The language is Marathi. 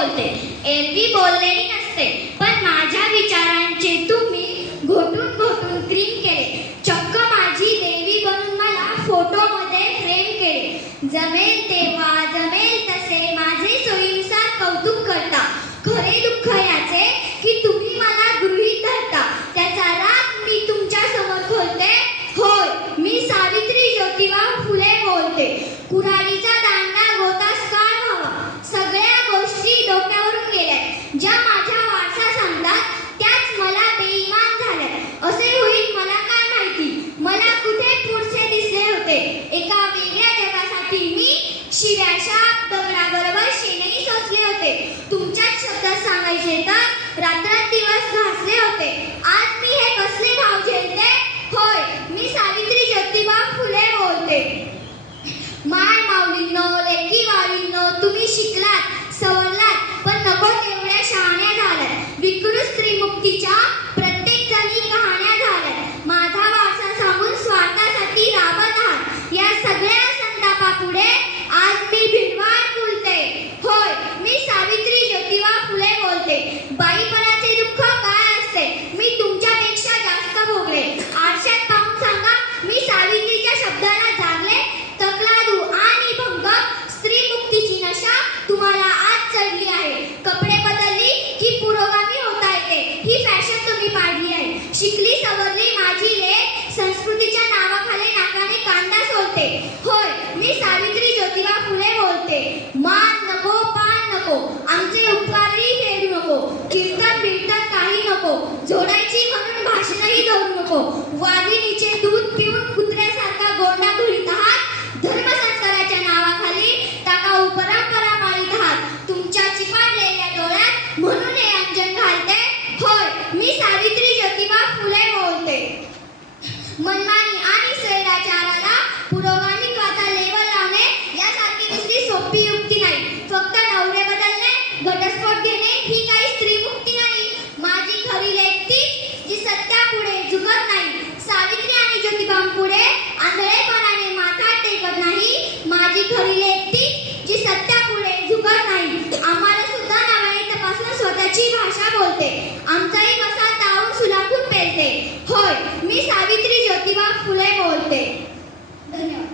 बोलते. एरवी बोललेली नसते. पण माझ्या विचारांचे तुम्ही घोटून घोटून क्रीम केले. चक्क माझी देवी बनून मला फोटोमध्ये फ्रेम केले. जमेल तेव्हा जमेल तसे माझे सोयीनुसार कौतुक करता. खरे दुःख याचे की तुम्ही मला गृहीत धरता. त्याचा राग मी तुमच्यासमोर खोलते. होय मी सावित्री ज्योतिबा फुले बोलते. कुऱ्हाडीचा पाहिजे तर रात्रंदिवस घासले होते. आज मी हे कसले भाव झेलते? होय मी सावित्री ज्योतिबा फुले बोलते. माय माऊलींनो लेकी माऊलींनो तुम्ही शिकलात सवरलात पण नको तेवढ्या शहाण्या झाल्यात. विकृत स्त्रीमुक्तीच्या प्रत्येक जणी कहाण्या झाल्यात. माझा वारसा सांगून स्वार्थासाठी राबत आहात. या सगळ्या संतापापुढे corpo. प्रतिभा फुले बोलते. धन्यवाद.